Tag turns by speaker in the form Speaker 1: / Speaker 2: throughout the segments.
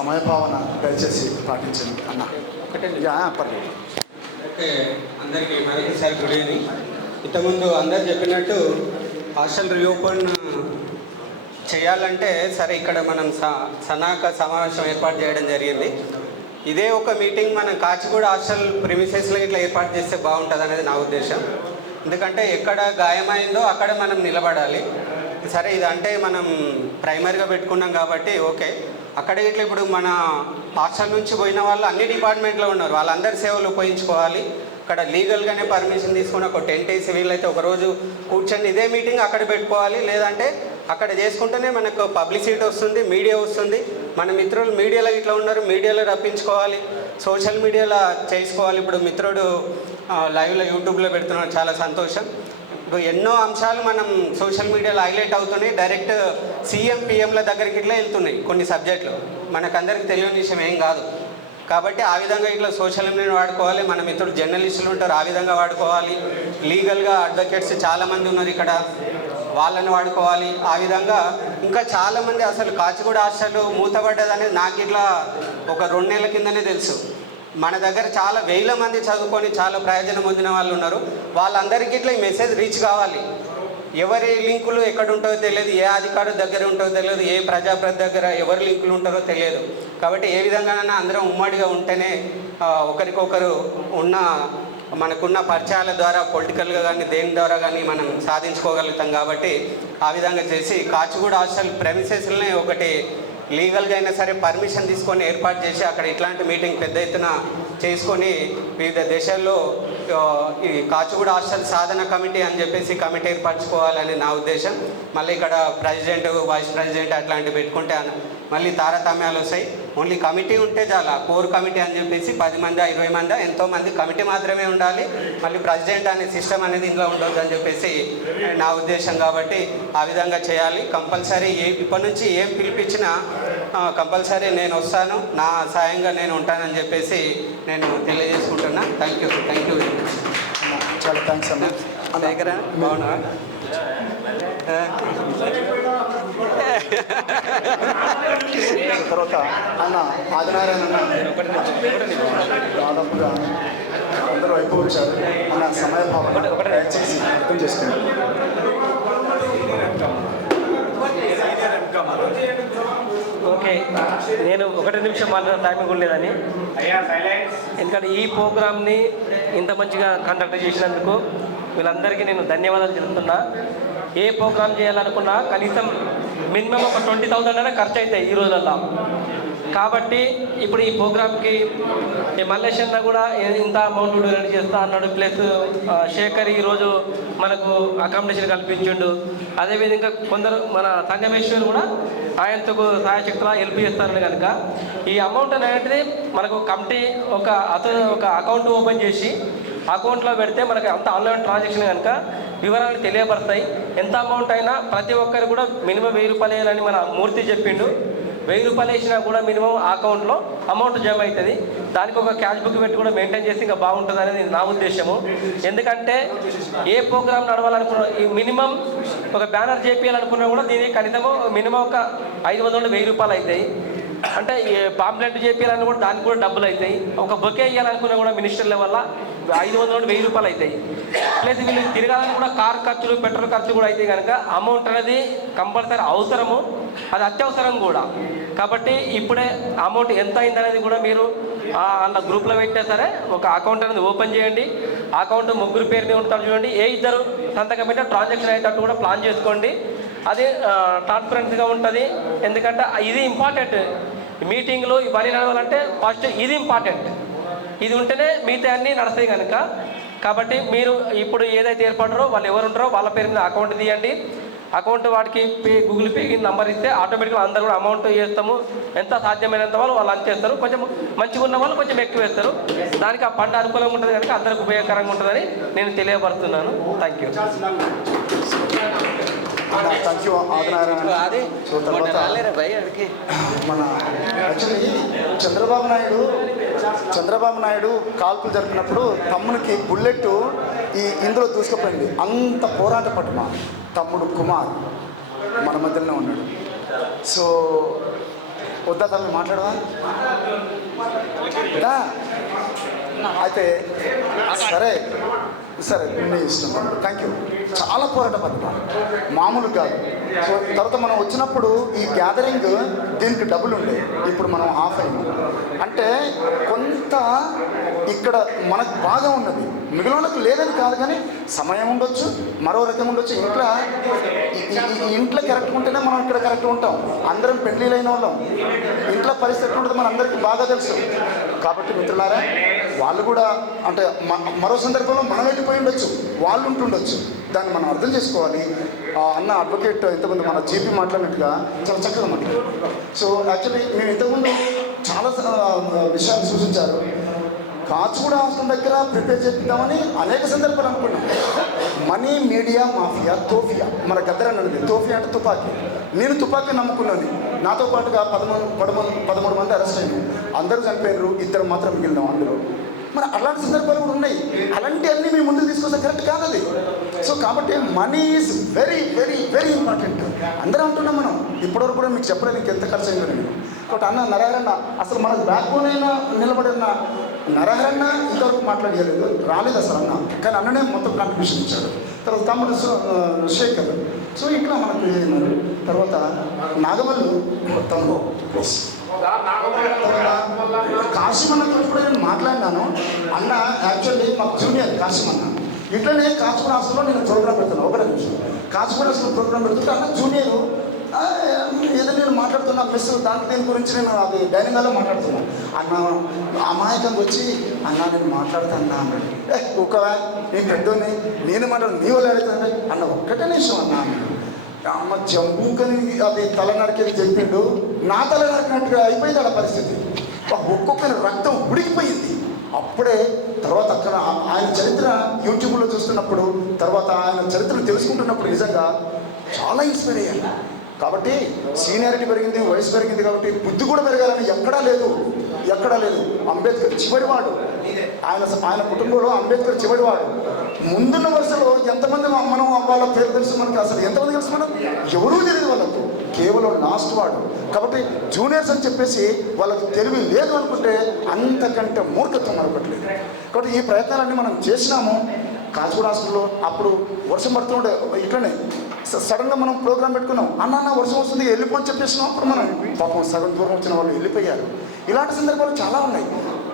Speaker 1: సమయభావన దయచేసి పాటించండి. అన్న. పర్లేదు.
Speaker 2: ఓకే అందరికీ మరొకసారి గుడ్ ఈవినింగ్. ఇంతకుముందు అందరు చెప్పినట్టు హాస్టల్ రీఓపెన్ చేయాలంటే సరే ఇక్కడ మనం స- సన్నాహక సమావేశం ఏర్పాటు చేయడం జరిగింది. ఇదే ఒక మీటింగ్ మనం కాచిగూడ హాస్టల్ ప్రిమిసెస్లో ఇట్లా ఏర్పాటు చేస్తే బాగుంటుంది అనేది నా ఉద్దేశం. ఎందుకంటే ఎక్కడ గాయమైందో అక్కడ మనం నిలబడాలి. సరే ఇది అంటే మనం ప్రైమరీగా పెట్టుకున్నాం కాబట్టి ఓకే. అక్కడ ఇట్లా ఇప్పుడు మన హాస్టల్ నుంచి పోయిన వాళ్ళు అన్ని డిపార్ట్మెంట్లో ఉన్నారు. వాళ్ళందరి సేవలు ఉపయోగించుకోవాలి. అక్కడ లీగల్గానే పర్మిషన్ తీసుకుని ఒక టెంట్ వేసి వీళ్ళైతే ఒకరోజు కూర్చొని ఇదే మీటింగ్ అక్కడ పెట్టుకోవాలి. లేదంటే అక్కడ చేసుకుంటేనే మనకు పబ్లిసిటీ వస్తుంది మీడియా వస్తుంది. మన మిత్రులు మీడియాలో ఇట్లా ఉన్నారు మీడియాలో రప్పించుకోవాలి. సోషల్ మీడియాలో చేసుకోవాలి. ఇప్పుడు మిత్రుడు లైవ్లో యూట్యూబ్లో పెడుతున్నాడు. చాలా సంతోషం. ఎన్నో అంశాలు మనం సోషల్ మీడియాలో హైలైట్ అవుతున్నాయి. డైరెక్ట్ సీఎం పిఎంల దగ్గరికి ఇట్లా వెళ్తున్నాయి కొన్ని సబ్జెక్టులు. మనకందరికి తెలియని విషయం ఏం కాదు. కాబట్టి ఆ విధంగా ఇట్లా సోషల్ మీడియా వాడుకోవాలి. మన మిత్రుడు జర్నలిస్టులు ఉంటారు ఆ విధంగా వాడుకోవాలి. లీగల్గా అడ్వకేట్స్ చాలామంది ఉన్నారు ఇక్కడ. వాళ్ళని వాడుకోవాలి. ఆ విధంగా ఇంకా చాలామంది అసలు కాచిగూడ హాస్టల్ మూతపడ్డదనేది నాకు ఇట్లా ఒక రెండు నెలల కిందనే తెలుసు. మన దగ్గర చాలా వేల మంది చదువుకొని చాలా ప్రయోజనం పొందిన వాళ్ళు ఉన్నారు. వాళ్ళందరికీ ఇట్లా ఈ మెసేజ్ రీచ్ కావాలి. ఎవరి లింకులు ఎక్కడ ఉంటుందో తెలియదు ఏ అధికారి దగ్గర ఉంటుందో తెలియదు ఏ ప్రజాప్రతి దగ్గర ఎవరి లింకులు ఉంటారో తెలియదు. కాబట్టి ఏ విధంగానైనా అందరం ఉమ్మడిగా ఉంటేనే ఒకరికొకరు ఉన్న మనకున్న పరిచయాల ద్వారా పొలిటికల్గా కానీ దేని ద్వారా కానీ మనం సాధించుకోగలుగుతాం కాబట్టి ఆ విధంగా చేసి కాచిగూడ హాస్టల్ ప్రెమిసెస్లనే ఒకటి లీగల్గా అయినా సరే పర్మిషన్ తీసుకొని ఏర్పాటు చేసి అక్కడ ఇట్లాంటి మీటింగ్ పెద్ద ఎత్తున చేసుకొని వివిధ దేశాల్లో ఈ కాచిగూడ హాస్టల్ సాధన కమిటీ అని చెప్పేసి కమిటీ ఏర్పరచుకోవాలని నా ఉద్దేశం. మళ్ళీ ఇక్కడ ప్రెసిడెంట్ వైస్ ప్రెసిడెంట్ అట్లాంటివి పెట్టుకుంటే మళ్ళీ తారతమ్యాలు వస్తాయి. ఓన్లీ కమిటీ ఉంటే చాలా కోర్ కమిటీ అని చెప్పేసి పది మంది ఇరవై మంది ఎంతో మంది కమిటీ మాత్రమే ఉండాలి. మళ్ళీ ప్రెసిడెంట్ అనే సిస్టమ్ అనేది ఇందులో ఉండొద్దు అని చెప్పేసి నా ఉద్దేశం కాబట్టి ఆ విధంగా చేయాలి. కంపల్సరీ ఏ ఇప్పటి నుంచి ఏం పిలిపించినా కంపల్సరీ నేను వస్తాను. నా సాయంగా నేను ఉంటానని చెప్పేసి నేను తెలియజేసుకుంటున్నా. Thank you thank you very much
Speaker 1: అన్న, చాలా థ్యాంక్స్ అన్న. అన్న,
Speaker 2: దగ్గర బాగున్నా
Speaker 1: తర్వాత అన్న ఆదినారాయణ అన్న. దాదాపుగా అందరూ అయిపోవచ్చారు మన సమయభావన దయచేసి అర్థం చేసుకోండి.
Speaker 3: ఓకే. నేను ఒకటి నిమిషం మాట్లాడిన టైం కూడా లేదని ఎందుకంటే ఈ ప్రోగ్రామ్ని ఇంత మంచిగా కండక్ట్ చేసినందుకు వీళ్ళందరికీ నేను ధన్యవాదాలు చెప్తున్నా. ఏ ప్రోగ్రామ్ చేయాలనుకున్నా కనీసం మినిమం ఒక ట్వంటీ థౌసండ్ అయినా ఖర్చు అవుతాయి ఈ రోజుల్లో కాబట్టి ఇప్పుడు ఈ ప్రోగ్రామ్కి ఈ కూడా ఇంత అమౌంట్ డొనేట్ చేస్తా అన్నాడు. ప్లస్ శేఖర్ ఈరోజు మనకు అకామిడేషన్ కల్పించిండు. అదేవిధంగా కొందరు మన సంగమేశ్వర్ కూడా ఆయనతో సహాయశక్తులా హెల్ప్ చేస్తారని కనుక ఈ అమౌంట్ అనేది మనకు కమిటీ ఒక అతను ఒక అకౌంట్ ఓపెన్ చేసి అకౌంట్లో పెడితే మనకి అంత ఆన్లైన్ ట్రాన్సాక్షన్ కనుక వివరాలు తెలియబడతాయి ఎంత అమౌంట్ అయినా ప్రతి ఒక్కరు కూడా మినిమం వెయ్యి రూపాయలు మన మూర్తి చెప్పిండు. వెయ్యి రూపాయలు వేసినా కూడా మినిమం ఆ అకౌంట్లో అమౌంట్ జమ అవుతుంది. దానికి ఒక క్యాష్ బుక్ పెట్టి కూడా మెయింటైన్ చేస్తే ఇంకా బాగుంటుంది అనేది నా ఉద్దేశము. ఎందుకంటే ఏ ప్రోగ్రామ్ నడవాలనుకున్నా మినిమం ఒక బ్యానర్ చేపించాలనుకున్నా కూడా దీనికి కనీసము మినిమం ఒక ఐదు వందల నుండి వెయ్యి రూపాయలు అవుతాయి. అంటే పాంప్లెట్ చేపించాలని కూడా దానికి కూడా డబ్బులు అవుతాయి. ఒక బొకే ఇవ్వాలనుకున్నా కూడా మినిస్టర్ల వల్ల ఐదు వందల నుండి వెయ్యి రూపాయలు అవుతాయి. ప్లస్ వీళ్ళు తిరగాలని కూడా కార్ ఖర్చులు పెట్రోల్ ఖర్చులు కూడా అయితే కనుక అమౌంట్ అనేది కంపల్సరీ అవసరము. అది అత్యవసరం కూడా. కాబట్టి ఇప్పుడే అమౌంట్ ఎంత అయింది అనేది కూడా మీరు ఆ అన్న గ్రూప్లో పెట్టినా సరే ఒక అకౌంట్ అనేది ఓపెన్ చేయండి. అకౌంట్ ముగ్గురు పేరు మీద ఉంటారు చూడండి. ఏ ఇద్దరు సంతకం మీద ట్రాన్సాక్షన్ అయ్యేటట్టు కూడా ప్లాన్ చేసుకోండి. అది ట్రాన్స్పరెన్సీగా ఉంటుంది. ఎందుకంటే ఇది ఇంపార్టెంట్ మీటింగ్లు ఇవన్నీ నడవాలంటే ఫస్ట్ ఇది ఇంపార్టెంట్ ఇది ఉంటేనే మిగతా అన్నీ నడుస్తాయి కనుక. కాబట్టి మీరు ఇప్పుడు ఏదైతే ఏర్పడరో వాళ్ళు ఎవరు ఉంటారో వాళ్ళ పేరు మీద అకౌంట్ తీయండి. అకౌంట్ వాడికి పే గూగుల్ పేకి నంబర్ ఇస్తే ఆటోమేటిక్గా అందరూ కూడా అమౌంట్ వేస్తాము ఎంత సాధ్యమైనంత వాళ్ళు వాళ్ళు అంత చేస్తారు కొంచెం మంచిగా ఉన్న వాళ్ళు కొంచెం ఎక్కువ వేస్తారు. దానికి ఆ పంట అనుకూలంగా ఉంటుంది కనుక అందరికి ఉపయోగకరంగా ఉంటుందని నేను తెలియపరుస్తున్నాను. థ్యాంక్ యూ
Speaker 2: అది
Speaker 1: మన చంద్రబాబు నాయుడు చంద్రబాబు నాయుడు కాల్పులు జరిపినప్పుడు తమ్మునికి బుల్లెట్ ఈ ఇందులో దూసుకుపోయింది. అంత పోరాట పట్టుమ తమ్ముడు కుమార్ మన మధ్యలోనే ఉన్నాడు. సో వద్దా తమ్మి మాట్లాడవా? అయితే సరే సరే నీ ఇష్టం థ్యాంక్ యూ చాలా పోరాట మామూలు కాదు. సో తర్వాత మనం వచ్చినప్పుడు ఈ గ్యాదరింగ్ దీనికి డబ్బులు ఉండే. ఇప్పుడు మనం ఆఫ్ అయింది అంటే కొంత ఇక్కడ మనకు బాగా ఉన్నది. మిగిలినకు లేదని కాదు కానీ సమయం ఉండొచ్చు మరో రకం ఉండొచ్చు. ఇంట్లో ఇంట్లో కరెక్ట్ ఉంటేనే మనం ఇక్కడ కరెక్ట్ ఉంటాం. అందరం పెళ్ళిళ్ళైన వాళ్ళం ఇంట్లో పరిస్థితి ఎట్లా ఉంటుంది మన అందరికీ బాగా తెలుసు. కాబట్టి మిత్రులారా వాళ్ళు కూడా అంటే మ- మరో సందర్భంలో మనం వెళ్ళిపోయి ఉండొచ్చు. వాళ్ళు ఉంటుండొచ్చు దాన్ని మనం అర్థం చేసుకోవాలి. ఆ అన్న అడ్వకేట్ ఇంతకుముందు మన జీపీ మాట్లాడినట్టుగా చాలా చక్కగా మాట్లాడారు. సో యాక్చువల్లీ మేము ఇంతకుముందు చాలా విషయాలు సూచించారు. కాచిగూడ హాస్టల్ దగ్గర ప్రిపేర్ చేద్దామని అనేక సందర్భాలు అనుకున్నాం. మనీ మీడియా మాఫియా తోఫియా. మన గద్దర అన్నది తోఫియా అంటే తుపాకీ. నేను తుపాకీ నమ్ముకున్నాను నాతో పాటుగా పదమూడు పదమూడు పదమూడు మంది అరెస్ట్ అయ్యారు. అందరూ చనిపోయారు. ఇద్దరు మాత్రం మిగిలినాం అందులో మరి అలాంటి సందర్భాలు కూడా ఉన్నాయి. అలాంటివన్నీ మేము ముందుకు తీసుకొస్తే కరెక్ట్ కాదు అది సో కాబట్టి money is very very very important అందరూ అంటున్నాం మనం. ఇప్పటివరకు కూడా మీకు చెప్పలేదు. ఇంకెంత ఎంత ఖర్చు అయిందో నేను. కాబట్టి అన్న నరహరన్న అసలు మనకు బ్యాక్ బోన్ అయినా నిలబడిన నరహరన్న ఇంతవరకు మాట్లాడలేదు రాలేదు అసలు అన్న. కానీ అన్ననే మొత్తం కాంట్రిబ్యూషన్ ఇచ్చాడు. తర్వాత తమ్ముడు శేఖర్. సో ఇట్లా మనకు మరి. తర్వాత నాగమల్లు తమ్ముడు. కాశీమన్నతో కూడా నేను మాట్లాడినాను. అన్న యాక్చువల్లీ మాకు జూనియర్ కాశీమన్న. ఇట్లనే కాచిగూడ హాస్టల్లో నేను ప్రోగ్రామ్ పెడుతున్నాను ఒక నిమిషం. కాచిగూడ హాస్టల్ ప్రోగ్రామ్ పెడుతుంటే అన్న జూనియర్ ఏదో నేను మాట్లాడుతున్నా మిస్ దాని దీని గురించి నేను అది డైనింగ్ హాల్లో మాట్లాడుతున్నాను అన్న అమాయకం వచ్చి అన్న నేను మాట్లాడుతాను అన్నాడు. ఏ ఒకవే నేను పెద్దోని నేను మాట్లాడు నీ వాళ్ళు అడుగుతాను అన్న ఒక్కటే నిమిషం అన్న అమ్మ జంబూకని అది తల నరికేది చెప్పిండు నా తల నరికినట్టుగా అయిపోయింది ఆ పరిస్థితి. ఒక్కొక్కరి రక్తం ఉడికిపోయింది. అప్పుడే తర్వాత అక్కడ ఆయన చరిత్ర యూట్యూబ్లో చూస్తున్నప్పుడు తర్వాత ఆయన చరిత్రను తెలుసుకుంటున్నప్పుడు నిజంగా చాలా ఇన్స్పైర్ అయ్యాను. కాబట్టి సీనియారిటీ పెరిగింది వయసు పెరిగింది కాబట్టి బుద్ధి కూడా పెరగాలని ఎక్కడా లేదు ఎక్కడా లేదు. అంబేద్కర్ చివరివాడు. ఆయన ఆయన కుటుంబంలో అంబేద్కర్ చివరివాడు. ముందున్న వరుసలో ఎంతమంది మనం వాళ్ళ పేరు తెలుసు మనకి అసలు. ఎంతమంది తెలుసు మనం ఎవరూ తెలియదు వాళ్ళకు. కేవలం లాస్ట్ వాడు. కాబట్టి జూనియర్స్ అని చెప్పేసి వాళ్ళకి తెలివి లేదు అనుకుంటే అంతకంటే మూర్ఖత్వం అనుకోవట్లేదు కాబట్టి ఈ ప్రయత్నాలన్నీ మనం చేసినాము. కాచిగూడ హాస్పిటల్లో అప్పుడు వర్షం పడుతుండే ఇట్లనే సడన్గా మనం ప్రోగ్రామ్ పెట్టుకున్నాం. అన్న అన్న వర్షం వస్తుంది వెళ్ళిపోని చెప్పేసినాం అప్పుడు మనం. పాపం సగం దూరం వచ్చిన వాళ్ళు వెళ్ళిపోయారు. ఇలాంటి సందర్భాలు చాలా ఉన్నాయి.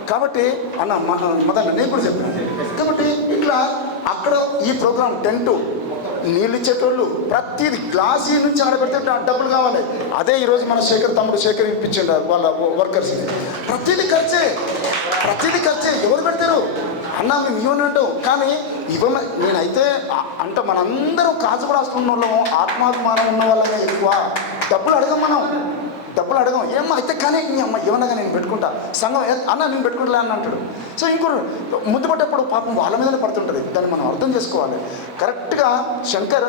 Speaker 1: కాబట్టి అన్న మదన్న నేను కూడా చెప్పాను. కాబట్టి ఇట్లా అక్కడ ఈ ప్రోగ్రామ్ టెంట్ నీళ్ళు ఇచ్చేటోళ్ళు ప్రతిది గ్లాసీ నుంచి ఆడబెడితే డబ్బులు కావాలి. అదే ఈరోజు మన శేఖర్ తమ్ముడు శేఖర్ ఇప్పించిండు వాళ్ళ వర్కర్స్ ప్రతిదీ ఖర్చే. ప్రతిదీ ఖర్చే. ఎవరు పెడతారు? అన్న మేము ఇవ్వని అంటాం కానీ ఇవ్వమ నేనైతే ఆ- అంటే కాజు కూడా రాసుకున్న వాళ్ళం ఆత్మాభిమానం ఉన్న వాళ్ళమే ఎక్కువ. డబ్బులు అడగం మనం. డబ్బులు అడగం. ఏమ్మా అయితే కానీ నీ అమ్మ ఏమన్నా నేను పెట్టుకుంటా? సంఘం అన్న నేను పెట్టుకుంటలే అని అంటాడు. సో ఇంకోటి ముద్దు పడ్డప్పుడు పాపం వాళ్ళ మీదనే పడుతుంటుంది. దాన్ని మనం అర్థం చేసుకోవాలి. కరెక్ట్గా శంకర్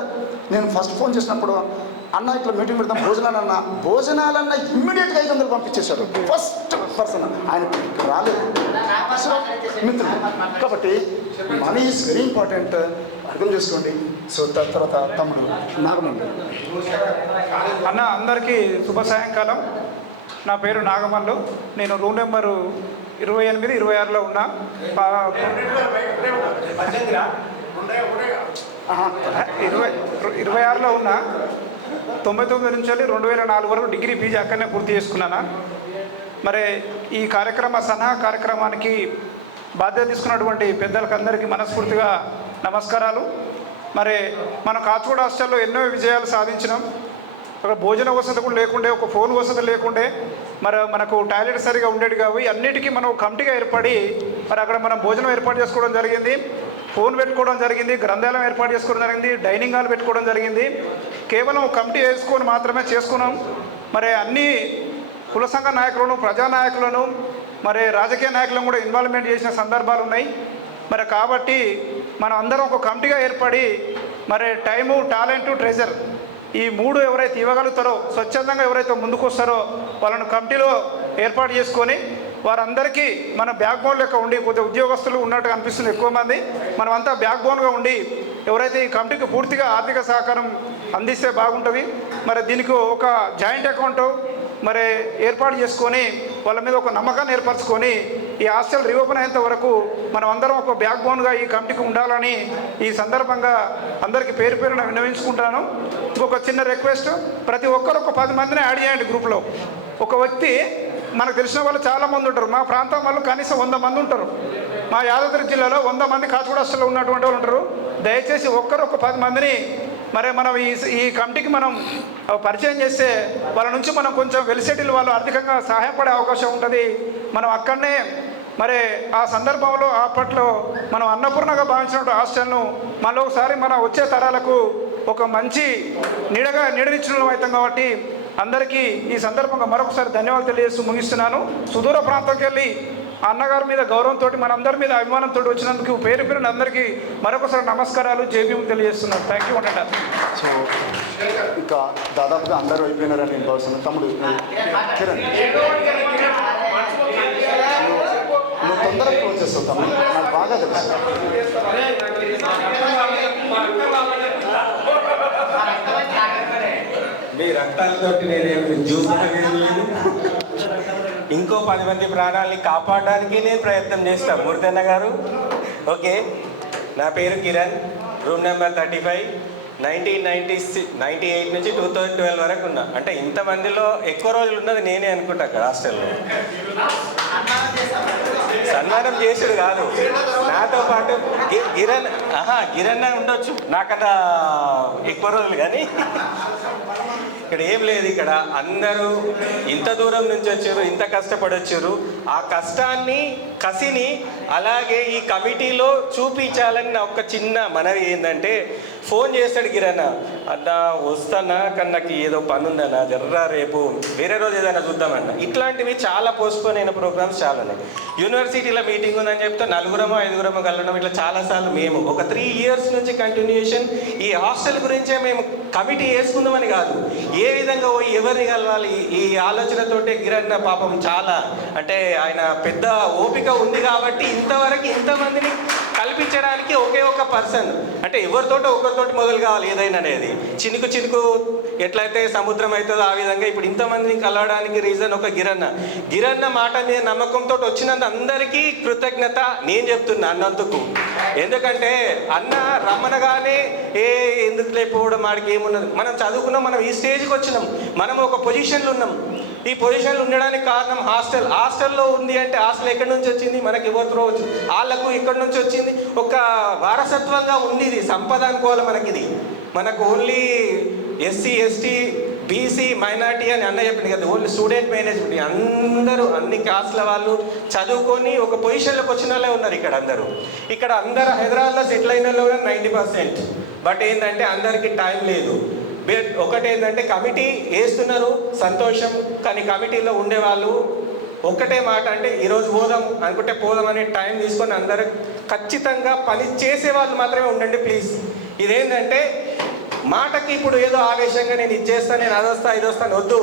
Speaker 1: నేను ఫస్ట్ ఫోన్ చేసినప్పుడు అన్న ఇట్లా మీటింగ్ పెడతాం భోజనాలు అన్న భోజనాలన్న ఇమ్మీడియట్గా ఐదు వందలు పంపించేశాడు ఫస్ట్ పర్సన్ ఆయన రాలేదు. సో మిత్రులు కాబట్టి మనీ ఈజ్ వెరీ ఇంపార్టెంట్ అర్థం చేసుకోండి. సో త- తర్వాత తమ్ముడు నాగమణి.
Speaker 4: అన్న అందరికీ శుభ సాయంకాలం. నా పేరు నాగమల్లు నేను రూమ్ నెంబరు ఇరవై ఎనిమిది ఇరవై ఆరులో ఉన్నా. ఇరవై ఇరవై ఆరులో ఉన్నా. తొంభై తొమ్మిది నుంచి వెళ్ళి రెండు వేల నాలుగు వరకు డిగ్రీ పీజీ అక్కడనే పూర్తి చేసుకున్నాను? మరి ఈ కార్యక్రమ సలహా కార్యక్రమానికి బాధ్యత తీసుకున్నటువంటి పెద్దలకు అందరికీ మనస్ఫూర్తిగా నమస్కారాలు. మరి మన కాచిగూడ హాస్టల్లో ఎన్నో విజయాలు సాధించినాం. ఒక భోజన వసతి కూడా లేకుండే ఒక ఫోన్ వసతి లేకుండే మరి మనకు టాయిలెట్ సరిగా ఉండేది కావు. అన్నిటికీ మనం కమిటీగా ఏర్పడి మరి అక్కడ మనం భోజనం ఏర్పాటు చేసుకోవడం జరిగింది. ఫోన్ పెట్టుకోవడం జరిగింది గ్రంథాలయం ఏర్పాటు చేసుకోవడం జరిగింది డైనింగ్ హాల్ పెట్టుకోవడం జరిగింది. కేవలం కమిటీ వేసుకొని మాత్రమే చేసుకున్నాం. మరి అన్ని కుల సంఘ నాయకులను ప్రజానాయకులను మరి రాజకీయ నాయకులను కూడా ఇన్వాల్వ్మెంట్ చేసిన సందర్భాలు ఉన్నాయి. మరి కాబట్టి మనం అందరం ఒక కమిటీగా ఏర్పడి మరి టైము టాలెంట్ ట్రెజర్ ఈ మూడు ఎవరైతే ఇవ్వగలుగుతారో స్వచ్ఛందంగా ఎవరైతే ముందుకొస్తారో వాళ్ళను కమిటీలో ఏర్పాటు చేసుకొని వారందరికీ మన బ్యాక్ బోన్ లెక్క ఉండి కొద్దిగా ఉద్యోగస్తులు ఉన్నట్టు అనిపిస్తుంది ఎక్కువ మంది. మనమంతా బ్యాక్ బోన్గా ఉండి ఎవరైతే ఈ కమిటీకి పూర్తిగా ఆర్థిక సహకారం అందిస్తే బాగుంటుంది. మరి దీనికి ఒక జాయింట్ అకౌంట్ మరి ఏర్పాటు చేసుకొని వాళ్ళ మీద ఒక నమ్మకాన్ని ఏర్పరచుకొని ఈ హాస్టల్ రీఓపెన్ అయ్యేంత వరకు మనం అందరం ఒక బ్యాక్ బోన్గా ఈ కమిటీకి ఉండాలని ఈ సందర్భంగా అందరికీ పేరు పేరున విన్నవించుకుంటాను ఇంకొక చిన్న రిక్వెస్ట్ ప్రతి ఒక్కరు ఒక పది మందిని యాడ్ చేయండి గ్రూప్లో ఒక వ్యక్తి మనకు తెలిసిన వాళ్ళు చాలా మంది ఉంటారు. మా ప్రాంతం వాళ్ళు కనీసం వంద మంది ఉంటారు. మా యాదాద్రి జిల్లాలో వంద మంది కాచిగూడ ఉన్నటువంటి వాళ్ళు ఉంటారు. దయచేసి ఒక్కరు ఒక పది మందిని మరి మనం ఈ ఈ కమిటీకి మనం పరిచయం చేస్తే వాళ్ళ నుంచి మనం కొంచెం వెలిసెటిల్ వాళ్ళు ఆర్థికంగా సహాయపడే అవకాశం ఉంటుంది. మనం అక్కడనే మరి ఆ సందర్భంలో అప్పట్లో మనం అన్నపూర్ణగా భావించినటువంటి హాస్టల్ను మళ్ళీ ఒకసారి మన వచ్చే తరాలకు ఒక మంచి నీడగా నీడనిచ్చిన అవుతాం కాబట్టి అందరికీ ఈ సందర్భంగా మరొకసారి ధన్యవాదాలు తెలియజేస్తూ ముగిస్తున్నాను. సుదూర ప్రాంతంకి వెళ్ళి అన్నగారి మీద గౌరవంతో మనందరి మీద అభిమానంతో వచ్చినందుకు పేరు పేరున అందరికీ మరొకసారి నమస్కారాలు. జేబీ తెలియజేస్తున్నాను. థ్యాంక్ యూ అండి
Speaker 1: సో ఇంకా దాదాపుగా అందరూ అయిపోయినారని నేను భావిస్తున్నాను. తమ్ముడు కిరణ్. నువ్వు- తొందరగా వచ్చేస్తావు తమ్ముడు. నాకు బాగా తెలుసు.
Speaker 5: మీ రక్తాలతో నేనేమి ఇంకో పది మంది ప్రాణాలని కాపాడడానికి నేను ప్రయత్నం చేస్తాను మూర్తన్న గారు. ఓకే. నా పేరు Kiran. Room number thirty five. Nineteen ninety six ninety eight నుంచి టూ థౌజండ్ ట్వెల్వ్ వరకు ఉన్నా. అంటే ఇంతమందిలో ఎక్కువ రోజులు ఉన్నది నేనే అనుకుంటా అక్కడ హాస్టల్లో. సన్మానం చేసుడు కాదు. నాతో పాటు గిరణ్ ఆహా గిరణ్ ఉండొచ్చు. నాకన్నా ఎక్కువ రోజులు కానీ. ఇక్కడ ఏం లేదు ఇక్కడ అందరూ ఇంత దూరం నుంచి వచ్చారు ఇంత కష్టపడి వచ్చారు ఆ కష్టాన్ని కసిని అలాగే ఈ కమిటీలో చూపించాలని నా ఒక చిన్న మనవి ఏంటంటే ఫోన్ చేస్తాడు గిరన్న అన్న వస్తానా? కానీ నాకు ఏదో పని ఉందన్న జర్రా రేపు. వేరే రోజు ఏదైనా చూద్దామన్న. ఇట్లాంటివి చాలా పోస్ట్పోన్ అయిన ప్రోగ్రామ్స్ చాలా ఉన్నాయి. యూనివర్సిటీలో మీటింగ్ ఉందని చెప్తే నలుగురమో ఐదుగురమో కలడం ఇట్లా చాలాసార్లు మేము. ఒక త్రీ ఇయర్స్ నుంచి కంటిన్యూషన్ ఈ హాస్టల్ గురించే మేము కమిటీ వేసుకుందామని కాదు. ఏ విధంగా పోయి ఎవరిని కలవాలి? ఈ ఆలోచనతోటే కిరణ్ పాపం చాలా. అంటే ఆయన పెద్ద ఓపిక ఉంది కాబట్టి ఇంతవరకు ఇంతమందిని కల్పించడానికి ఒకే ఒక పర్సన్. అంటే ఎవరితోటో ఒకరితోటి మొదలు కావాలి ఏదైనా అనేది. చినుకు చినుకు ఎట్లయితే సముద్రం అవుతుందో ఆ విధంగా ఇప్పుడు ఇంతమందిని కలవడానికి రీజన్ ఒక గిరన్న. గిరన్న మాట మీద నమ్మకంతో వచ్చినంత అందరికీ కృతజ్ఞత నేను చెప్తున్నా అన్నందుకు. ఎందుకంటే అన్న రమ్మనగానే ఏ ఎందుకు లేకపోవడం ఆడికి ఏమున్నది? మనం చదువుకున్నాం మనం ఈ స్టేజ్కి వచ్చినాం. మనం ఒక పొజిషన్లో ఉన్నాం. ఈ పొజిషన్లో ఉండడానికి కారణం హాస్టల్. హాస్టల్లో ఉంది అంటే హాస్టల్ ఎక్కడి నుంచి వచ్చింది? మనకి ఎవరితో వచ్చింది? వాళ్ళకు ఇక్కడి నుంచి వచ్చింది? ఒక వారసత్వంగా ఉంది ఇది సంపద అనుకోవాలి మనకి ఇది మనకు only SC ST BC minority అని అన్న చెప్పింది కదా ఓన్లీ స్టూడెంట్ మేనేజ్మెంట్ అందరూ అన్ని క్లాసుల వాళ్ళు చదువుకొని ఒక పొజిషన్లోకి వచ్చిన వాళ్ళే ఉన్నారు ఇక్కడ అందరూ. ఇక్కడ అందరు హైదరాబాద్లో సెటిల్ అయిన వాళ్ళు నైంటీ పర్సెంట్ బట్ ఏంటంటే అందరికీ టైం లేదు. బట్ ఒకటి ఏంటంటే కమిటీ వేస్తున్నారు సంతోషం కానీ కమిటీలో ఉండేవాళ్ళు ఒక్కటే మాట అంటే ఈరోజు పోదాం అనుకుంటే పోదాం అనే టైం తీసుకొని అందరూ ఖచ్చితంగా పని చేసే వాళ్ళు మాత్రమే ఉండండి ప్లీజ్. ఇదేంటంటే మాటకి ఇప్పుడు ఏదో ఆవేశంగా నేను ఇది చేస్తాను నేను అది వస్తా ఇది వస్తాను వద్దు.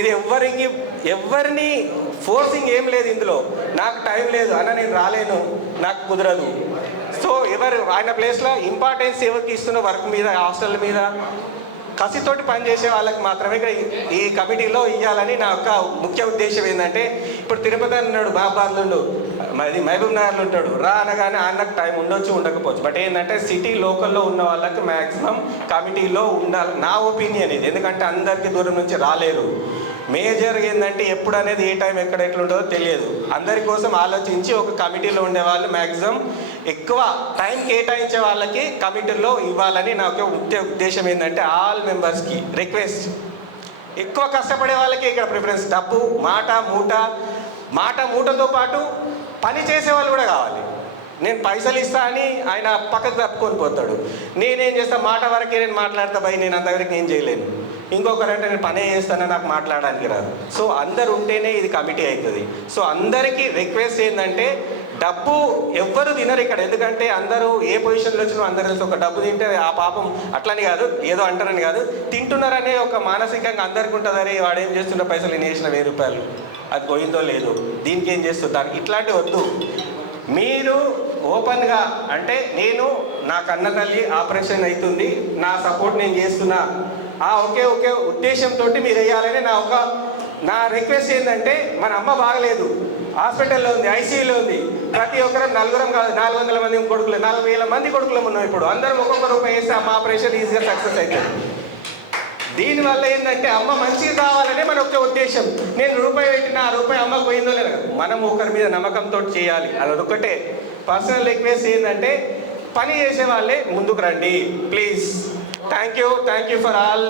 Speaker 5: ఇది ఎవ్వరికి ఎవరిని ఫోర్సింగ్ ఏం లేదు ఇందులో. నాకు టైం లేదు అన్న నేను రాలేను నాకు కుదరదు. సో ఎవరు ఆయన ప్లేస్లో ఇంపార్టెన్స్ ఎవరికి ఇస్తున్న వర్క్ మీద హాస్టల్ మీద కసితోటి పనిచేసే వాళ్ళకి మాత్రమే ఈ- ఈ కమిటీలో ఇవ్వాలని నా యొక్క ముఖ్య ఉద్దేశం ఏంటంటే ఇప్పుడు తిరుపతి అన్నాడు బాబాద్లు మరి మహబూబ్ నగర్లో ఉంటాడు రా అనగానే అన్నకు టైం ఉండొచ్చు ఉండకపోవచ్చు. బట్ ఏంటంటే సిటీ లోకల్లో ఉన్న వాళ్ళకి మ్యాక్సిమం కమిటీలో ఉండాలి నా ఒపీనియన్ ఇది. ఎందుకంటే అందరికీ దూరం నుంచి రాలేరు. మేజర్ ఏంటంటే ఎప్పుడు అనేది ఏ టైం ఎక్కడ ఎట్లా ఉంటుందో తెలియదు. అందరి కోసం ఆలోచించి ఒక కమిటీలో ఉండే వాళ్ళు మ్యాక్సిమం ఎక్కువ టైం కేటాయించే వాళ్ళకి కమిటీలో ఇవ్వాలని నాకు ముఖ్య ఉద్దేశం ఏంటంటే ఆల్ మెంబర్స్కి రిక్వెస్ట్. ఎక్కువ కష్టపడే వాళ్ళకి ఇక్కడ ప్రిఫరెన్స్. డబ్బు మాట మూట. మాట మూటతో పాటు పని చేసే వాళ్ళు కూడా కావాలి. నేను పైసలు ఇస్తా అని ఆయన పక్కకు తప్పుకొని పోతాడు. నేనేం చేస్తా? మాట వరకే నేను మాట్లాడతా పోయి నేను అంతవరకు ఏం చేయలేను. ఇంకొకరంటే నేను పనే చేస్తానని నాకు మాట్లాడడానికి రాదు. సో అందరు ఉంటేనే ఇది కమిటీ అవుతుంది సో అందరికీ రిక్వెస్ట్ ఏంటంటే డబ్బు ఎవ్వరు తినరు ఇక్కడ. ఎందుకంటే అందరూ ఏ పొజిషన్లో వచ్చినా అందరూ తెలుసు ఒక డబ్బు తింటే ఆ పాపం అట్లని కాదు ఏదో అంటారని కాదు. తింటున్నారనే ఒక మానసికంగా అందరికి ఉంటుంది. అరే వాడు ఏం చేస్తున్న పైసలు నేను వేసిన వెయ్యి రూపాయలు. అది పోయిందో లేదు. దీనికి ఏం చేస్తుంటారు ఇట్లాంటి వద్దు. మీరు ఓపెన్గా అంటే నేను నా కన్న తల్లి ఆపరేషన్ అవుతుంది నా సపోర్ట్ నేను చేస్తున్నా. ఆ ఒకే ఒకే ఉద్దేశంతో మీరు వేయాలని నా ఒక నా రిక్వెస్ట్ ఏంటంటే మన అమ్మ బాగలేదు. హాస్పిటల్లో ఉంది ఐసీయూలో ఉంది. ప్రతి ఒక్కరం నలుగురం కాదు నాలుగు వందల మంది కొడుకులు నాలుగు వేల మంది కొడుకులు ఉన్నాం ఇప్పుడు. అందరం ఒక్కొక్క రూపాయి వేస్తే అమ్మ ఆపరేషన్ ఈజీగా సక్సెస్ అవుతుంది. దీనివల్ల ఏంటంటే అమ్మ మంచిగా కావాలనే మన ఒక ఉద్దేశం. నేను రూపాయి పెట్టిన ఆ రూపాయి అమ్మకు పోయిందో లేదు మనం ఒకరి మీద నమ్మకంతో చేయాలి. అదొకటే. పర్సనల్ రిక్వెస్ట్ ఏంటంటే పని చేసే వాళ్ళే ముందుకు రండి. Please thank you thank you for all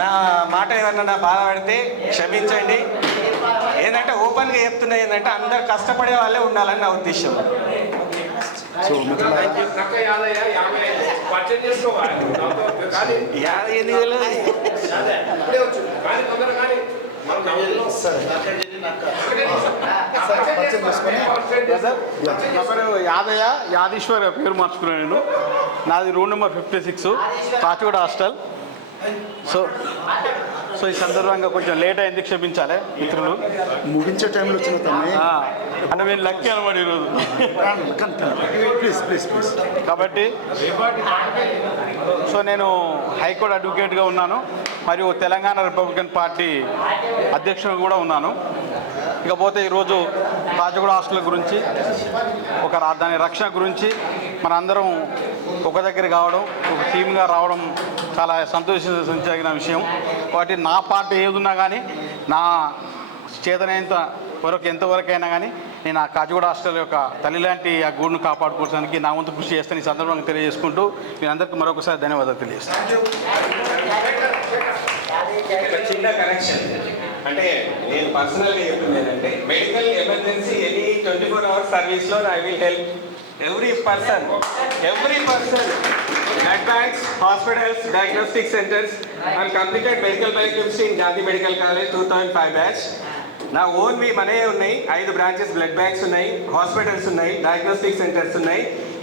Speaker 5: నా మాట ఏమన్నా నా బాధ పడితే క్షమించండి. ఏంటంటే ఓపెన్గా చెప్తున్నా ఏంటంటే అందరు కష్టపడే వాళ్ళే ఉండాలని నా ఉద్దేశం.
Speaker 6: యాదయ్య
Speaker 7: యాదయ్య యాదీశ్వర్ పేరు మార్చుకున్నాను నేను. నాది room number fifty six Kachiguda hostel. So so ఈ సందర్భంగా కొంచెం లేట్ అయింది క్షమించాలి మిత్రులు.
Speaker 1: ముగించే టైంలో వచ్చిన
Speaker 7: అంటే నేను లక్కీ అనమాట ఈరోజు.
Speaker 1: ప్లీజ్ ప్లీజ్ ప్లీజ్
Speaker 7: కాబట్టి సో నేను హైకోర్టు అడ్వకేట్గా ఉన్నాను మరియు తెలంగాణ రిపబ్లికన్ పార్టీ అధ్యక్షుడు కూడా ఉన్నాను. ఇకపోతే ఈరోజు కాచిగూడ హాస్టల్ గురించి ఒక దాని రక్షణ గురించి మనందరం ఒక దగ్గర కావడం ఒక టీమ్గా రావడం చాలా సంతోషించదగిన విషయం. కాబట్టి నా పార్టీ ఏదున్నా కానీ నా చేతనైనంత వరకు ఎంతవరకైనా కానీ నేను ఆ కాచిగూడ హాస్టల్ యొక్క తల్లి లాంటి ఆ గూడును కాపాడుకోవడానికి నా వంతు కృషి చేస్తాను. ఈ సందర్భంగా తెలియజేసుకుంటూ మీ అందరికీ మరొకసారి ధన్యవాదాలు తెలియజేస్తాను.
Speaker 5: అంటే నేను పర్సనల్గా చెప్తుంది ఏంటంటే medical emergency any twenty four hours సర్వీస్లో I will help every person every person blood banks hospitals diagnostic centres and completed medical biochemistry in Gandhi medical college two thousand five batch నా ఓన్ మీ మనే ఉన్నాయి ఐదు branches blood banks ఉన్నాయి hospitals ఉన్నాయి diagnostic centres ఉన్నాయి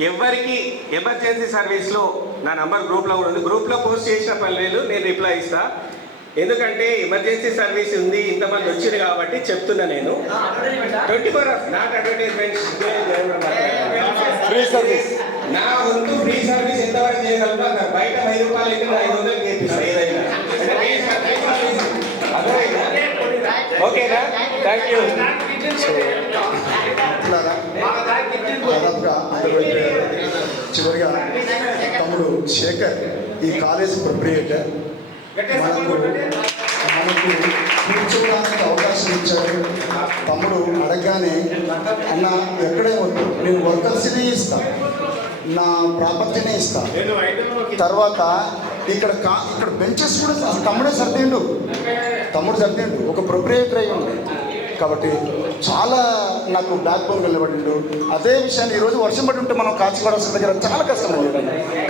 Speaker 5: ఎవరికి emergency సర్వీస్లో నా నంబర్ గ్రూప్లో కూడా ఉంది గ్రూప్లో పోస్ట్ చేసిన పర్లేదు నేను రిప్లై ఇస్తా. ఎందుకంటే ఎమర్జెన్సీ సర్వీస్ ఉంది ఇంతమంది వచ్చింది కాబట్టి చెప్తున్నా నేను. Twenty four hours not advertisement
Speaker 1: free service
Speaker 5: నా వంతు ఫ్రీ సర్వీస్ ఎంతవరకు చేయగలుగుతా? బయట వెయ్యి రూపాయలు అయితే ఐదు వందలు చేపిస్తాను ఏదైనా. అంటే free ఓకేనా థ్యాంక్ యూ
Speaker 1: దాదాపుగా చివరిగా తమ్ముడు శేఖర్ ఈ కాలేజ్ ప్రొప్రియేటర్ మనకు మనకు కూర్చోవడానికి అవకాశం ఇచ్చాడు తమ్ముడు అడగగానే అన్న ఎక్కడే వద్దు. నేను వర్కర్స్ని ఇస్తా. నా ప్రాపర్టీనే ఇస్తా. తర్వాత ఇక్కడ కా ఇక్కడ బెంచెస్ కూడా తమ్ముడే సర్దిండు. తమ్ముడు సర్దిండు. ఒక ప్రొప్రియేటర్ అయి ఉంది కాబట్టి చాలా నాకు బ్యాక్ బోన్ నిలబడిండు అదే విషయాన్ని ఈరోజు వర్షం పడి ఉంటే మనం కాచిగూడ దగ్గర చాలా కష్టం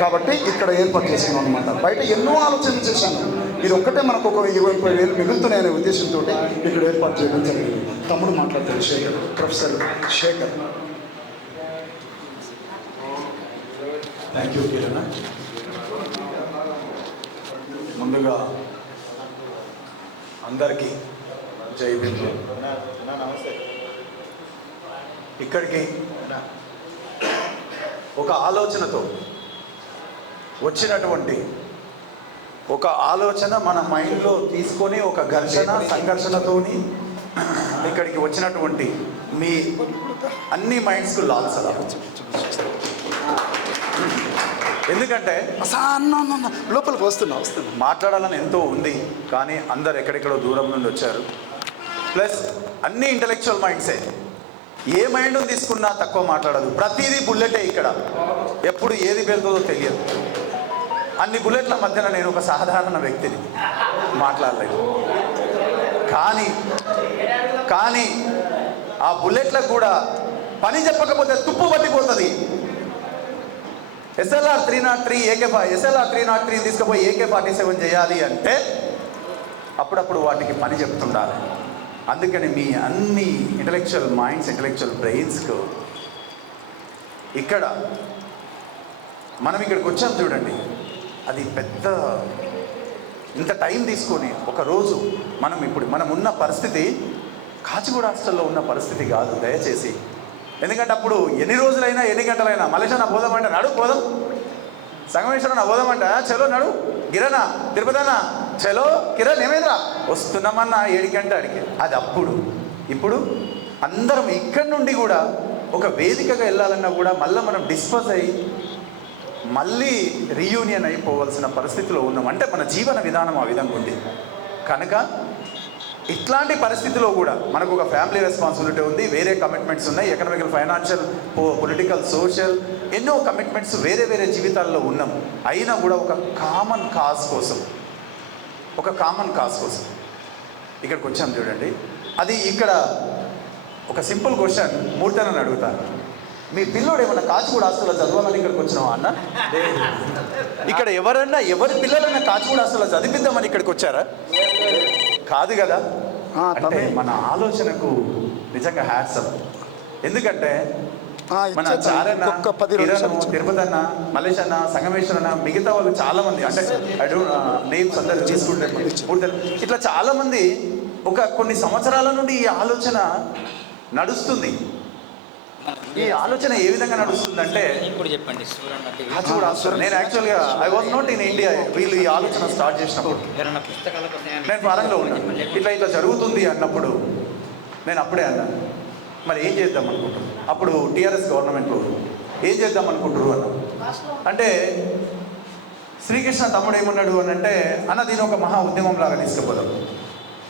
Speaker 1: కాబట్టి ఇక్కడ ఏర్పాటు చేసుకున్నాం అనమాట బయట ఎన్నో ఆలోచనలు చేశాను. ఇది ఒక్కటే మనకు ఒక ఇరవై ముప్పై వేలు మిగులుతున్నాయనే ఉద్దేశంతో ఇక్కడ ఏర్పాటు చేయడం జరిగింది. తమ్ముడు మాట్లాడతాడు Shekhar. Professor Shekhar.
Speaker 8: Thank you Kiran ముందుగా అందరికీ జై బిందు ఇక్కడికి ఒక ఆలోచనతో వచ్చినటువంటి ఒక ఆలోచన మన మైండ్లో తీసుకొని ఒక ఘర్షణ సంఘర్షణతోని ఇక్కడికి వచ్చినటువంటి మీ అన్ని మైండ్స్కు లాల్సలా ఎందుకంటే
Speaker 1: లోపలికి వస్తున్నా వస్తున్నా.
Speaker 8: మాట్లాడాలని ఎంతో ఉంది కానీ అందరు ఎక్కడెక్కడో దూరం నుండి వచ్చారు. ప్లస్ అన్ని ఇంటలెక్చువల్ మైండ్సే ఏ. మైండ్ తీసుకున్నా తక్కువ మాట్లాడదు. ప్రతిదీ బుల్లెటే ఇక్కడ. ఎప్పుడు ఏది పెరుగుతుందో తెలియదు. అన్ని బుల్లెట్ల మధ్యన నేను ఒక సాధారణ వ్యక్తిని మాట్లాడలేదు. కానీ కానీ ఆ బుల్లెట్లకు కూడా పని చెప్పకపోతే తుప్పు పట్టిపోతుంది. SLR three not three AK SLR three not three తీసుకుపోయి ఏకే ఫార్టీ సెవెన్ చేయాలి అంటే అప్పుడప్పుడు వాటికి పని చెప్తుండాలి. అందుకని మీ అన్ని ఇంటలెక్చువల్ మైండ్స్ ఇంటలెక్చువల్ బ్రెయిన్స్కు ఇక్కడ మనం ఇక్కడికి వచ్చాం చూడండి. అది పెద్ద ఇంత టైం తీసుకొని ఒక రోజు మనం ఇప్పుడు మనం ఉన్న పరిస్థితి కాచిగూడ హాస్టల్లో ఉన్న పరిస్థితి కాదు దయచేసి. ఎందుకంటే అప్పుడు ఎన్ని రోజులైనా ఎన్ని గంటలైనా మలేషియా నా పోదామంటే నడు పోదాం. సంగమేశ్వరం నా పోదామంట చలో నడు గిరనా తిరుపతన్నా చలో కిరణ్ ఏమైందిరా? వస్తున్నామన్నా ఏడికంటే అడిగి. అది అప్పుడు. ఇప్పుడు అందరం ఇక్కడి నుండి కూడా ఒక వేదికగా వెళ్ళాలన్నా కూడా మళ్ళీ మనం డిస్పోజ్ అయ్యి మళ్ళీ రీయూనియన్ అయిపోవలసిన పరిస్థితిలో ఉన్నాం. అంటే మన జీవన విధానం ఆ విధంగా ఉంది. కనుక ఇట్లాంటి పరిస్థితిలో కూడా మనకు ఒక ఫ్యామిలీ రెస్పాన్సిబిలిటీ ఉంది వేరే కమిట్మెంట్స్ ఉన్నాయి ఎకనామికల్ ఫైనాన్షియల్ పొలిటికల్ సోషల్ ఎన్నో కమిట్మెంట్స్ వేరే వేరే జీవితాల్లో ఉన్నాం. అయినా కూడా ఒక కామన్ కాజ్ కోసం ఒక కామన్ కాజ్ కోసం. ఇక్కడికి వచ్చాం చూడండి. అది ఇక్కడ ఒక సింపుల్ క్వశ్చన్ మూర్తనని అడుగుతాను మీ పిల్లోడు ఏమన్నా కాచిగూడ హాస్టల్లో చదవాలని ఇక్కడికి వచ్చినావా అన్న ఇక్కడ ఎవరన్నా ఎవరి పిల్లలన్నా కాచిగూడ హాస్టల్లో చదివిద్దామని ఇక్కడికి వచ్చారా కాదు కదా అంటే. మన ఆలోచనకు నిజంగా హ్యాట్సప్ ఎందుకంటే మన. చారన్న. తిరుపతి అన్న మల్లేష్ అన్న సంగమేశ్వర్ అన్న మిగతా వాళ్ళు చాలా మంది అంటే నేమ్స్ అందరు తీసుకుంటే పూర్తి- ఇట్లా చాలా మంది ఒక కొన్ని సంవత్సరాల నుండి ఈ ఆలోచన నడుస్తుంది ఈ ఆలోచన ఏ విధంగా నడుస్తుందంటే
Speaker 9: ఇప్పుడు చెప్పండి
Speaker 8: నేను యాక్చువల్గా I was not in India వీళ్ళు ఈ ఆలోచన స్టార్ట్ చేసినప్పుడు. నేను ఫారంలో ఉన్నాను ఇట్లా ఇట్లా జరుగుతుంది అన్నప్పుడు నేను అప్పుడే అన్నాను మరి ఏం చేద్దాం అనుకుంటున్నాను అప్పుడు టీఆర్ఎస్ గవర్నమెంట్లో ఏం చేద్దాం అనుకుంటారు అన్న? అంటే శ్రీకృష్ణ తమ్ముడు ఏమన్నాడు అని అంటే అన్న దీని ఒక మహా ఉద్యమం లాగా తీసుకుపోదాం.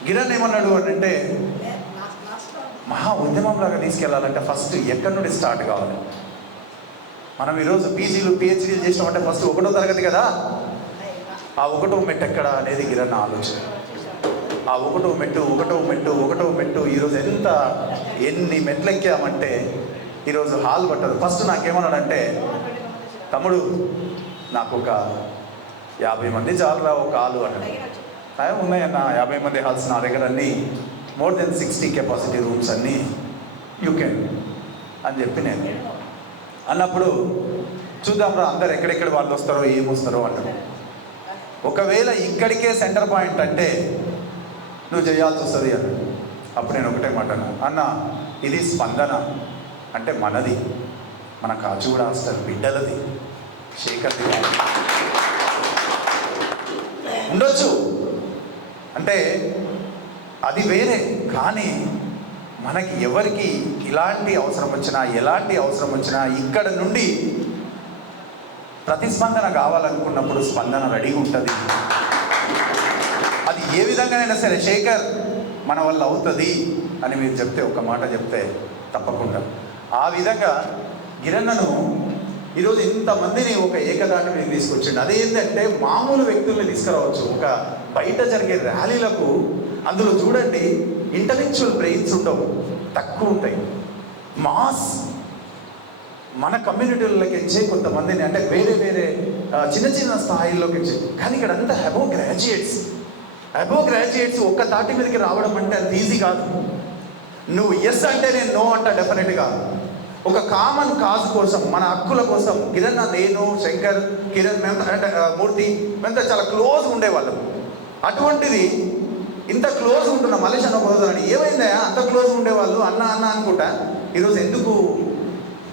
Speaker 8: గిరణ్ ఏమన్నాడు అని అంటే మహా ఉద్యమం లాగా తీసుకెళ్ళాలంటే ఫస్ట్ ఎక్కడి నుండి స్టార్ట్ కావాలి? మనం ఈరోజు పీజీలు పిహెచ్డీలు చేసినామంటే ఫస్ట్ ఒకటో తరగతి కదా? ఆ ఒకటో మెట్టు ఎక్కడ అనేది గిరన్న ఆలోచన. ఆ ఒకటో మెట్టు ఒకటో మెట్టు ఒకటో మెట్టు ఈరోజు ఎంత ఎన్ని మెట్లు ఎక్కామంటే ఈరోజు హాల్ పట్టదు. ఫస్ట్ నాకేమన్నాడంటే తమ్ముడు నాకు ఒక యాభై మంది చాలురా ఒక హాలు అన్నాడు. ఉన్నాయన్న యాభై మంది హాల్స్ నా దగ్గర అన్నీ. More than sixty capacity rooms అన్నీ యూ కెన్ అని చెప్పి నేను అన్నప్పుడు చూద్దాం రా అందరు ఎక్కడెక్కడ వాళ్ళు వస్తారో ఏమొస్తారో అంటారు ఒకవేళ ఇక్కడికే సెంటర్ పాయింట్ అంటే నువ్వు చేయాల్సి వస్తుంది అని. అప్పుడు నేను ఒకటే మాట అన్న ఇది స్పందన. అంటే మనది. మన కాచిగూడ హాస్టల్ బిడ్డలది. శేఖర్ది ఉండొచ్చు. అంటే అది వేరే. కానీ మనకి ఎవరికి ఇలాంటి అవసరం వచ్చినా ఎలాంటి అవసరం వచ్చినా ఇక్కడ నుండి ప్రతిస్పందన కావాలనుకున్నప్పుడు స్పందన రెడీ ఉంటుంది. అది ఏ విధంగానైనా సరే శేఖర్ మన వల్ల అవుతుంది అని మీరు చెప్తే ఒక మాట చెప్తే తప్పకుండా. ఆ విధంగా గిరణను ఈరోజు ఇంతమందిని ఒక ఏకదాటి మీద తీసుకొచ్చిండు. అదేంటంటే మామూలు వ్యక్తుల్ని తీసుకురావచ్చు. ఒక బయట జరిగే ర్యాలీలకు అందులో చూడండి ఇంటలెక్చువల్ బ్రెయిన్స్ ఉండవు తక్కువ ఉంటాయి. మాస్ మన కమ్యూనిటీలకి ఇచ్చే కొంతమందిని అంటే వేరే వేరే చిన్న చిన్న స్థాయిల్లోకి ఇచ్చే కానీ ఇక్కడ అంతా అబో గ్రాడ్యుయేట్స్ అబో గ్రాడ్యుయేట్స్ ఒక్క తాటి మీదకి రావడం అంటే అంత ఈజీ కాదు. నువ్వు ఎస్ అంటే నేను నో అంట డెఫినెట్గా ఒక కామన్ కాజ్ కోసం మన హక్కుల కోసం కిరణ్ నేను శంకర్ కిరణ్ మేము అంటే మూర్తి మేమంతా చాలా క్లోజ్ ఉండేవాళ్ళం అటువంటిది ఇంత క్లోజ్ ఉంటున్న మలేష్ అన్న బోధనని ఏమైందా అంత క్లోజ్ ఉండేవాళ్ళు అన్న అన్న అనుకుంటా? ఈరోజు ఎందుకు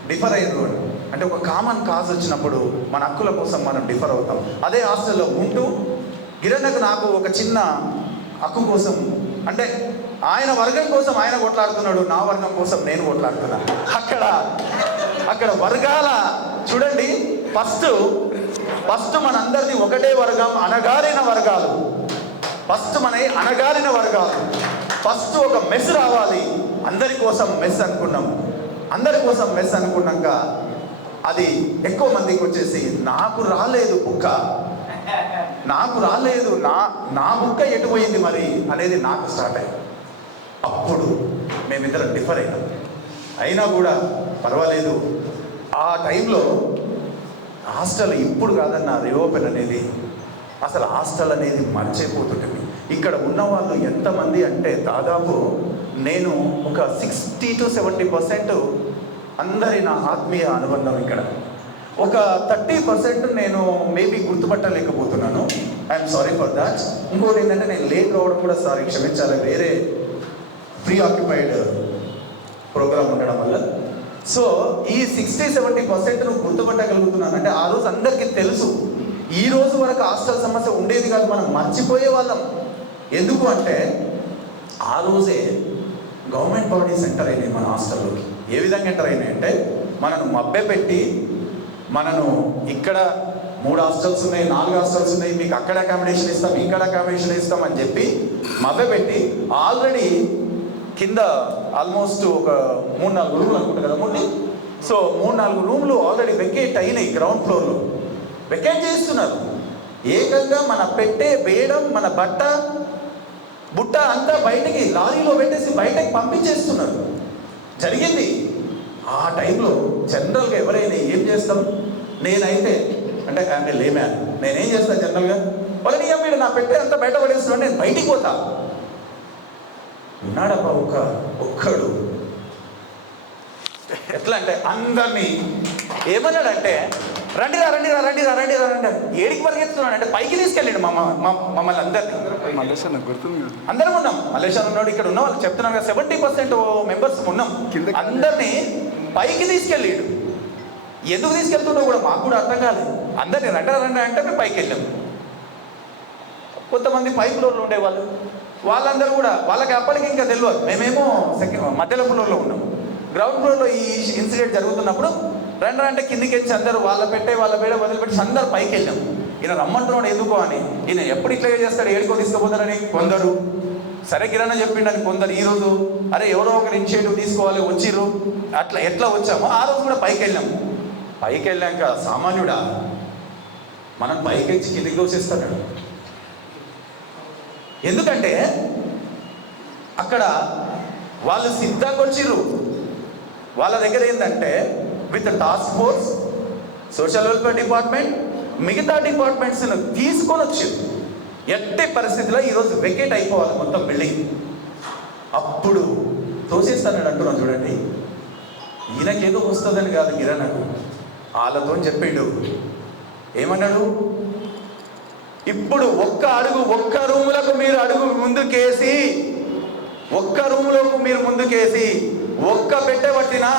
Speaker 8: డిఫర్ అయ్యారు అని అంటే ఒక కామన్ కాజ్ వచ్చినప్పుడు మన హక్కుల కోసం మనం డిఫర్ అవుతాం. అదే హాస్టల్లో ఉంటూ గిరణకు నాకు ఒక చిన్న హక్కు కోసం అంటే ఆయన వర్గం కోసం ఆయన కొట్లాడుతున్నాడు నా వర్గం కోసం నేను కొట్లాడుతున్నా. అక్కడ అక్కడ వర్గాల చూడండి ఫస్ట్ ఫస్ట్ మనందరిది ఒకటే వర్గం అనగారిన వర్గాలు. ఫస్ట్ మన అనగాలిన వర్గాలు ఫస్ట్ ఒక మెస్ రావాలి. అందరి కోసం మెస్ అనుకున్నాం. అందరి కోసం మెస్ అనుకున్నాక అది ఎక్కువ మందికి వచ్చేసి నాకు రాలేదు బుక్క. నాకు రాలేదు. నా నా బుక్క ఎటు పోయింది మరి? అనేది నాకు స్టార్ట్ అయింది అప్పుడు మేమిద్దరం డిఫర్ అయినాం. అయినా కూడా పర్వాలేదు. ఆ టైంలో హాస్టల్ ఇప్పుడు కాదన్న రీఓపెన్ అనేది అసలు హాస్టల్ అనేది మర్చిపోతుంటుంది ఇక్కడ ఉన్న వాళ్ళు ఎంతమంది అంటే దాదాపు నేను ఒక సిక్స్టీ టు సెవెంటీ పర్సెంట్ అందరి నా ఆత్మీయ అనుబంధం ఇక్కడ. ఒక థర్టీ పర్సెంట్ నేను మేబీ గుర్తుపట్టలేకపోతున్నాను. ఐఎమ్ సారీ ఫర్ దాట్ ఇంకోటి ఏంటంటే నేను లేట్ రావడం కూడా సారీ క్షమించాలి. వేరే ప్రీ ఆక్యుపైడ్ ప్రోగ్రామ్ ఉండడం వల్ల. సో ఈ సిక్స్టీ సెవెంటీ పర్సెంట్ నువ్వు గుర్తుపట్టగలుగుతున్నాను. అంటే ఆ రోజు అందరికీ తెలుసు. ఈ రోజు వరకు హాస్టల్ సమస్య ఉండేది కాదు మనం మర్చిపోయే వాళ్ళం. ఎందుకు అంటే ఆ రోజే గవర్నమెంట్ బాడీస్ ఎంటర్ అయినాయి మన హాస్టల్లోకి ఏ విధంగా ఎంటర్ అయినాయి అంటే మనను మబ్బె పెట్టి మనను ఇక్కడ మూడు హాస్టల్స్ ఉన్నాయి నాలుగు హాస్టల్స్ ఉన్నాయి మీకు అక్కడ అకామిడేషన్ ఇస్తాం ఇక్కడ అకామిడేషన్ ఇస్తాం అని చెప్పి మభ్య పెట్టి ఆల్రెడీ కింద ఆల్మోస్ట్ ఒక మూడు నాలుగు రూమ్లు అనుకుంటా కదా ముందు సో మూడు నాలుగు రూమ్లు ఆల్రెడీ వెకేట్ అయినాయి గ్రౌండ్ ఫ్లోర్లో వెకేట్ చేస్తున్నారు. ఏకంగా మన పెట్టే వేయడం మన బట్ట బుట్ట అంతా బయటికి లారీలో పెట్టేసి బయటకి పంపించేస్తున్నారు. జరిగింది. ఆ టైంలో జనరల్గా ఎవరైనా ఏం చేస్తాం? నేనైతే అంటే అంటే లేమా. నేనేం చేస్తాను జనరల్గా? వాళ్ళని ఏమీ నా పెట్టే అంతా బయట పడేస్తున్నాడు నేను బయటికి పోతా. ఉన్నాడబ్బా ఒక ఒక్కడు. ఎట్లా అంటే అందరినీ ఏమన్నాడంటే రండిరా రండిరా రండిరా రండిరా రండి ఏడికి పరిగెత్తున్నాడు? అంటే పైకి తీసుకెళ్ళండి మమ్మ- మమ్మల్ని అందరినీ. అందరం ఉన్నాం. మలేషియా ఉన్నాడు ఇక్కడ ఉన్న. వాళ్ళు చెప్తున్నాం కదా సెవెంటీ పర్సెంట్ మెంబర్స్ ఉన్నాం. అందరినీ పైకి తీసుకెళ్ళాడు. ఎందుకు తీసుకెళ్తుండో కూడా మాకు కూడా అర్థం కాలేదు. అందరినీ రండి రండి అంటే మేము పైకి వెళ్ళాం. కొంతమంది పై ఫ్లోర్లో ఉండేవాళ్ళు. వాళ్ళందరూ కూడా వాళ్ళకి అప్పటికి ఇంకా తెలియదు. మేమేమో సెకండ్ మధ్యలో ఫ్లోర్లో ఉన్నాం. గ్రౌండ్ ఫ్లోర్లో ఈ ఇన్సిడెంట్ జరుగుతున్నప్పుడు రండి అంటే కిందికి వచ్చి అందరూ వాళ్ళ పెట్టే వాళ్ళ పేడ వదిలిపెట్టి అందరు పైకి వెళ్ళాం ఈయన రమ్మంటున్నాడు ఎందుకు? అని. ఈయన ఎప్పుడు ఇట్లా చేస్తాడు? ఏడుకో తీసుకుపోతారని. కొందరు సరే కిరణ్ చెప్పిండని కొందరు ఈ రోజు అరే ఎవరో ఒకరు ఇనిషియేటివ్ తీసుకోవాలి వచ్చిర్రు. అట్లా ఎట్లా వచ్చామో ఆ రోజు కూడా పైకి వెళ్ళాము పైకి వెళ్ళాక సామాన్యుడా మనం పైకి వచ్చి కిందికి దోసేస్తాడు. ఎందుకంటే అక్కడ వాళ్ళు సిద్ధంగా వచ్చిర్రు. వాళ్ళ దగ్గర ఏంటంటే with task force social welfare department మిగతా డిపార్ట్మెంట్స్ తీసుకొని వచ్చి ఎట్టి పరిస్థితిలో ఈరోజు వెకేట్ అయిపోవాలి మొత్తం బిల్డింగ్ అప్పుడు తోసేస్తానని అంటున్నాను చూడండి. ఈయనకేదో వస్తుందని కాదు కిరణకు వాళ్ళతో చెప్పిండు. ఏమన్నాడు? ఇప్పుడు ఒక్క అడుగు ఒక్క రూములకు మీరు అడుగు ముందుకేసి ఒక్క రూములకు మీరు ముందుకేసి ఒక్క పెట్టబట్టినా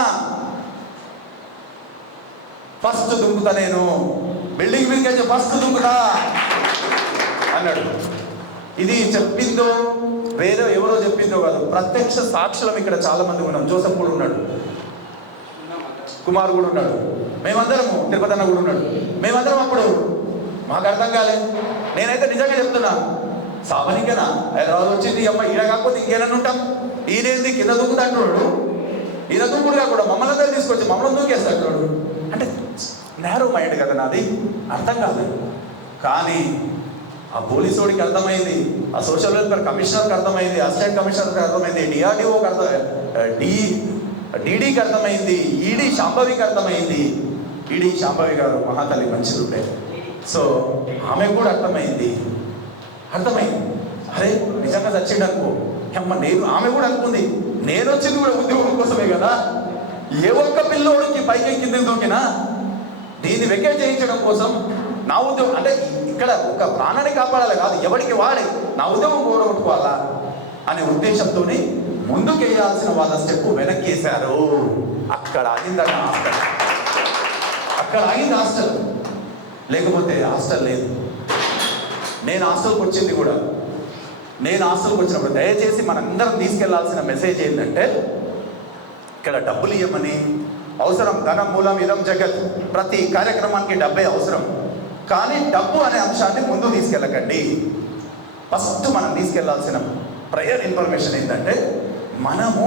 Speaker 8: ఫస్ట్ దుంకుతా నేను. బిల్డింగ్ మీదకి ఫస్ట్ దుంకుతా. అన్నాడు. ఇది చెప్పిందో వేరే ఎవరో చెప్పిందో కాదు. ప్రత్యక్ష సాక్షులం ఇక్కడ చాలా మంది ఉన్నాం. జోసఫ్ కూడా ఉన్నాడు. కుమార్ కూడా ఉన్నాడు. మేమందరము తిరుపతి అన్న కూడా ఉన్నాడు. మేమందరం అప్పుడు మాకు అర్థం కాలేదు నేనైతే నిజంగా చెప్తున్నా. సామాన్యంగా హైదరాబాద్ వచ్చింది. అమ్మ ఈడ కాకపోతే ఇంకేనన్నా ఉంటాం? ఈయనేంది కింద దూకుతా అంటున్నాడు. ఈయన దూకుడు కాకుండా మమ్మల్ని అందరూ తీసుకొచ్చి మమ్మల్ని దూకేస్తాడు అంటే నేరో మైండ్ కదా నాది. అర్థం కాదు. కానీ ఆ పోలీసోడికి అర్థమైంది ఆ సోషల్ వెల్ఫేర్ కమిషనర్కి అర్థమైంది అసిస్టెంట్ కమిషనర్కి అర్థమైంది డిఆర్డిఓకి అర్థం డి డీడీకి అర్థమైంది ఈడీ శాంభవికి అర్థమైంది. ఈడీ శాంభవి గారు మహాతల్లి మంచిది ఉండే. సో ఆమెకు కూడా అర్థమైంది. అర్థమైంది. అరే నిజంగా చచ్చిండు అనుకో. అమ్మ నేను ఆమె కూడా అనుకుంది. నేను వచ్చింది కూడా ఉద్యోగం కోసమే కదా. ఏ ఒక్క పిల్లోడికి పైకి కిందకి దూకినా? దీన్ని వెకేట్ చేయించడం కోసం నా ఉద్యోగం అంటే ఇక్కడ ఒక ప్రాణాన్ని కాపాడాలి కాదు ఎవరికి వాడి నా ఉద్యోగం కూడగొట్టుకోవాలా అనే ఉద్దేశంతో ముందుకు వేయాల్సిన వాళ్ళ స్టెప్ వెనక్కి వేశారు అక్కడ ఆగిందన్న హాస్టల్? అక్కడ ఆగింది హాస్టల్. లేకపోతే హాస్టల్ లేదు. నేను హాస్టల్కి వచ్చింది కూడా. నేను హాస్టల్కి వచ్చినప్పుడు దయచేసి మనందరం తీసుకెళ్ళాల్సిన మెసేజ్ ఏంటంటే ఇక్కడ డబ్బులు ఇవ్వమని అవసరం. ధనం మూలం ఇదం జగత్. ప్రతి కార్యక్రమానికి డబ్బే అవసరం. కానీ డబ్బు అనే అంశాన్ని ముందు తీసుకెళ్ళకండి. ఫస్ట్ మనం తీసుకెళ్ళాల్సిన ప్రయర్ ఇన్ఫర్మేషన్ ఏంటంటే మనము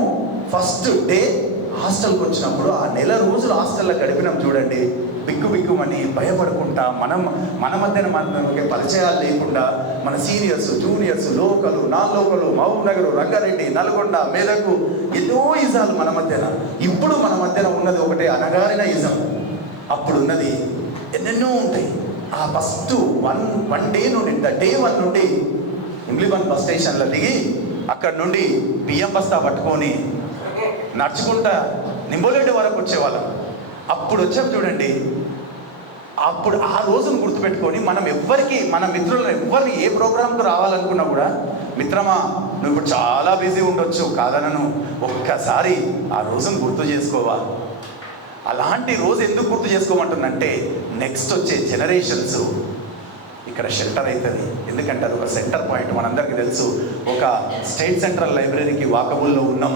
Speaker 8: ఫస్ట్ డే హాస్టల్కి వచ్చినప్పుడు ఆ నెల రోజులు హాస్టల్లో గడిపినాం చూడండి. బిక్కు బిక్కుమని భయపడకుండా మనం మన మధ్యన మనకి పరిచయాలు లేకుండా మన సీనియర్స్ జూనియర్స్ లోకలు నా లోకలు మహబూబ్ నగర్ రంగారెడ్డి నల్గొండ మేదకు ఎన్నో ఇజాలు మన మధ్యన. ఇప్పుడు మన మధ్యన ఉన్నది ఒకటే అనగారిన ఇజం. అప్పుడు ఉన్నది ఎన్నెన్నో ఉంటాయి. ఆ ఫస్ట్ వన్ వన్ డే నుండి ద డే వన్ నుండి ఇమ్లిబన్ బస్ స్టేషన్లో దిగి అక్కడ నుండి బియ్యం బస్తా పట్టుకొని నడుచుకుంటా నింబోలేడు వరకు వచ్చేవాళ్ళం. అప్పుడు వచ్చాం చూడండి. అప్పుడు ఆ రోజును గుర్తుపెట్టుకొని మనం ఎవ్వరికి మన మిత్రులను ఎవ్వరిని ఏ ప్రోగ్రామ్కి రావాలనుకున్నా కూడా మిత్రమా నువ్వు ఇప్పుడు చాలా బిజీ ఉండొచ్చు కాదనను ఒక్కసారి ఆ రోజును గుర్తు చేసుకోవా? అలాంటి రోజు ఎందుకు గుర్తు చేసుకోమంటుందంటే నెక్స్ట్ వచ్చే జనరేషన్స్ ఇక్కడ షెల్టర్ అవుతుంది ఎందుకంటే అది ఒక సెంటర్ పాయింట్ మనందరికీ తెలుసు ఒక స్టేట్ సెంట్రల్ లైబ్రరీకి వాకబుల్లో ఉన్నాం.